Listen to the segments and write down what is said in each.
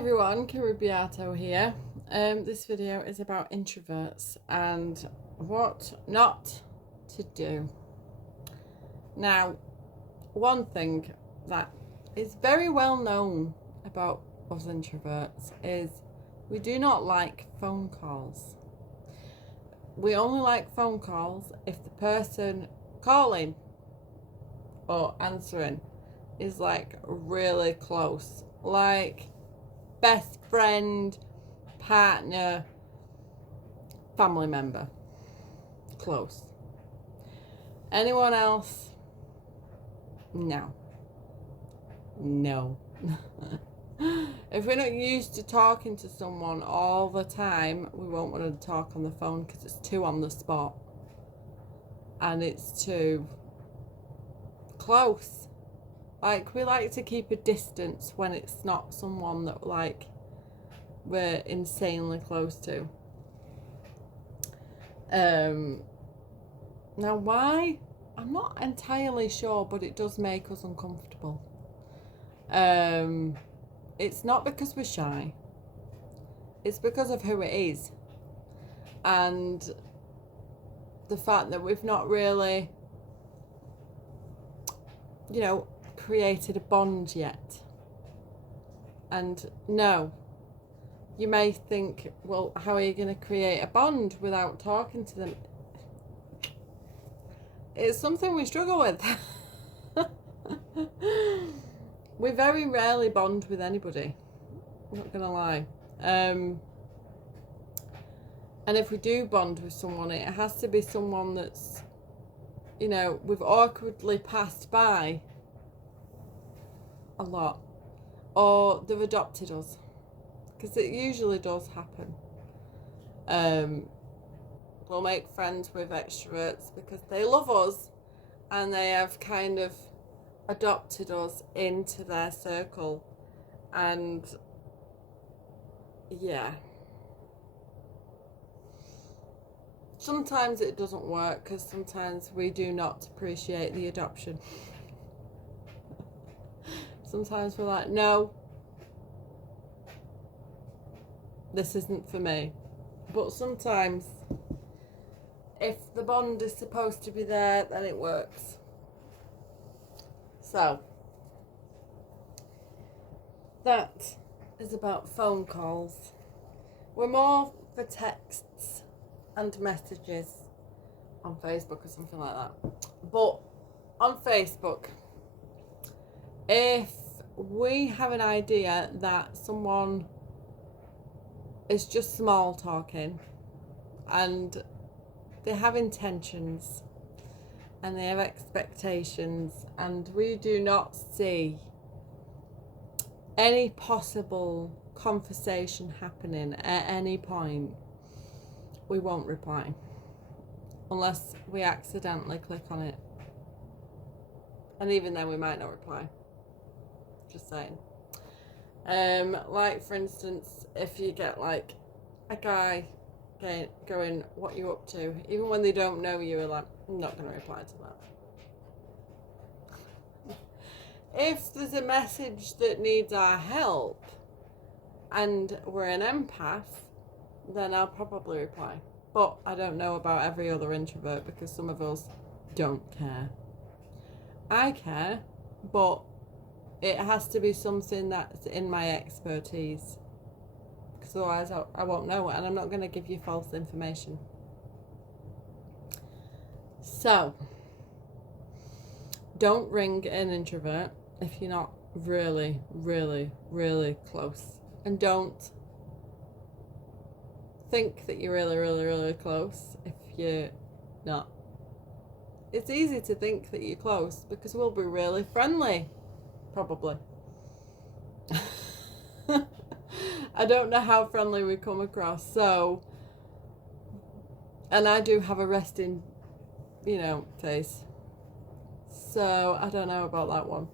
everyone, Rigby Artho here. This video is about introverts and what not to do. Now, one thing that is very well known about us introverts is we do not like phone calls. We only like phone calls if the person calling or answering is like really close, like best friend, partner, family member, close. Anyone else? No. If we're not used to talking to someone all the time, we won't want to talk on the phone because it's too on the spot and it's too close. Like, we like to keep a distance when it's not someone that like we're insanely close to. Now why? I'm not entirely sure, but it does make us uncomfortable. It's not because we're shy. It's because of who it is. And the fact that we've not really, created a bond yet. And no, you may think, well, how are you going to create a bond without talking to them? It's something we struggle with. We very rarely bond with anybody, I'm not going to lie. And if we do bond with someone, it has to be someone that's, we've awkwardly passed by a lot, or they've adopted us, because it usually does happen. We'll make friends with extroverts because they love us and they have kind of adopted us into their circle, and yeah, sometimes it doesn't work because sometimes we do not appreciate the adoption. Sometimes we're like, no, this isn't for me. But sometimes, if the bond is supposed to be there, then it works. So, that is about phone calls. We're more for texts and messages on Facebook or something like that. But on Facebook, if we have an idea that someone is just small talking and they have intentions and they have expectations, and we do not see any possible conversation happening at any point, we won't reply unless we accidentally click on it, and even then we might not reply. Just saying. Like for instance, if you get like a guy going, what you up to, even when they don't know you, are like, I'm not going to reply to that. If there's a message that needs our help and we're an empath, then I'll probably reply. But I don't know about every other introvert, because some of us don't care. I care, but it has to be something that's in my expertise, because otherwise I won't know it, and I'm not going to give you false information. So, don't ring an introvert if you're not really, really, really close. And don't think that you're really, really, really close if you're not. It's easy to think that you're close because we'll be really friendly. Probably. I don't know how friendly we come across, so, and I do have a resting, face, so I don't know about that one.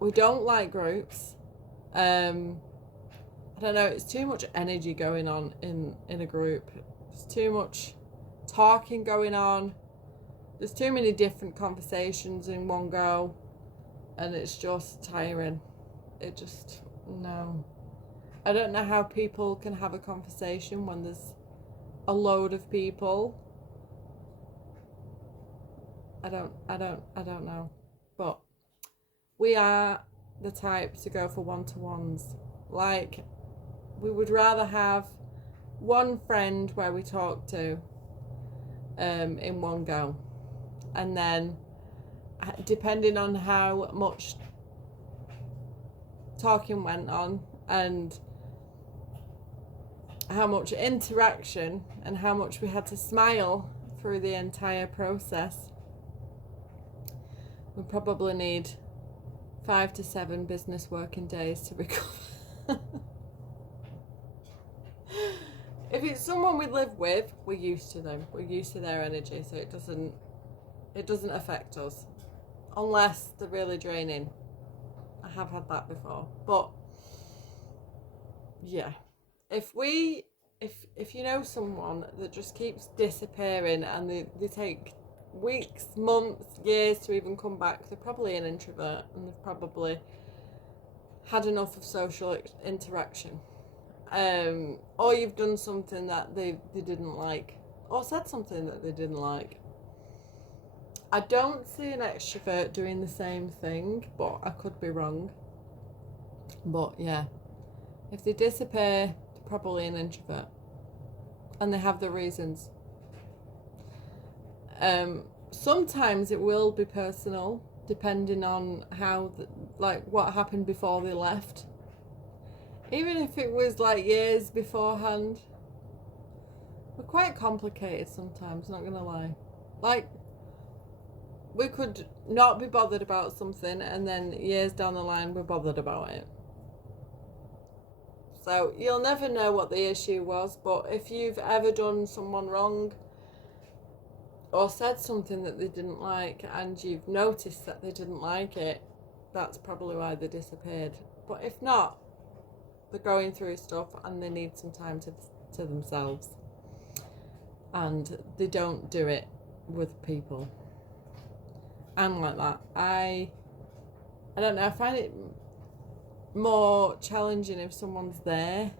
We don't like groups. I don't know, it's too much energy going on in a group. There's too much talking going on. There's too many different conversations in one go, and it's just tiring. it just, no. I don't know how people can have a conversation when there's a load of people. I don't know. But we are the type to go for one-to-ones. Like, we would rather have one friend where we talk to in one go. And then, depending on how much talking went on and how much interaction and how much we had to smile through the entire process, we probably need 5 to 7 business working days to recover. If it's someone we live with, we're used to them. We're used to their energy, so it doesn't affect us. Unless they're really draining. I have had that before. But yeah. If you know someone that just keeps disappearing and they take weeks, months, years to even come back, they're probably an introvert and they've probably had enough of social interaction. Or you've done something that they didn't like, or said something that they didn't like. I don't see an extrovert doing the same thing, but I could be wrong. But yeah, if they disappear, they're probably an introvert, and they have their reasons. Sometimes it will be personal, depending on how, what happened before they left. Even if it was like years beforehand. We're quite complicated sometimes, not gonna lie. Like, we could not be bothered about something and then years down the line we're bothered about it. So you'll never know what the issue was, but if you've ever done someone wrong or said something that they didn't like and you've noticed that they didn't like it, that's probably why they disappeared. But if not, they're going through stuff and they need some time to themselves. And they don't do it with people. I'm like that. I don't know, I find it more challenging if someone's there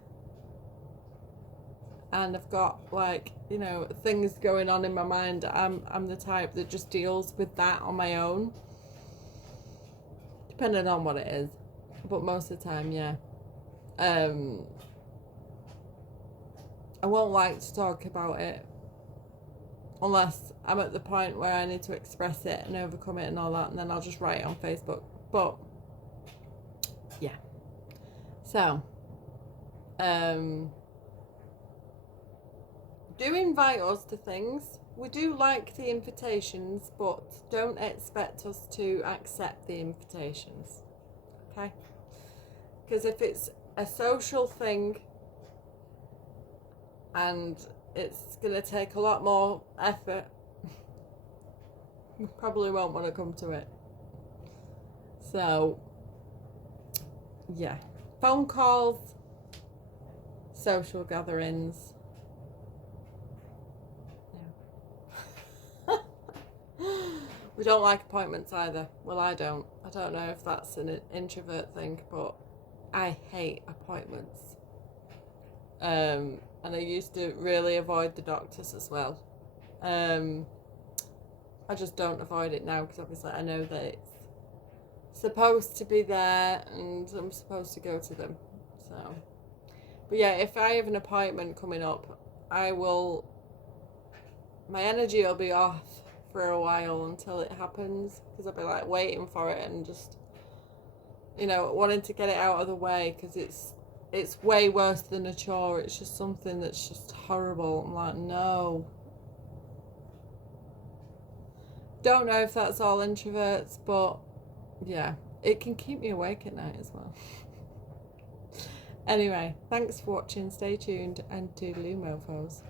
and I've got things going on in my mind. I'm the type that just deals with that on my own, depending on what it is, but most of the time, yeah. I won't like to talk about it unless I'm at the point where I need to express it and overcome it and all that, and then I'll just write it on Facebook. But yeah, so do invite us to things. We do like the invitations, but don't expect us to accept the invitations, okay? Because if it's a social thing and it's going to take a lot more effort, we probably won't want to come to it. So yeah, phone calls, social gatherings. We don't like appointments either. Well, I don't know if that's an introvert thing, but I hate appointments. And I used to really avoid the doctors as well. I just don't avoid it now because obviously I know that it's supposed to be there and I'm supposed to go to them. So, but yeah, if I have an appointment coming up, my energy will be off for a while until it happens, because I'll be like waiting for it and just, wanting to get it out of the way, because it's way worse than a chore. It's just something that's just horrible. I'm like, no. Don't know if that's all introverts, but yeah, it can keep me awake at night as well. Anyway, thanks for watching. Stay tuned and toodaloo, mofos.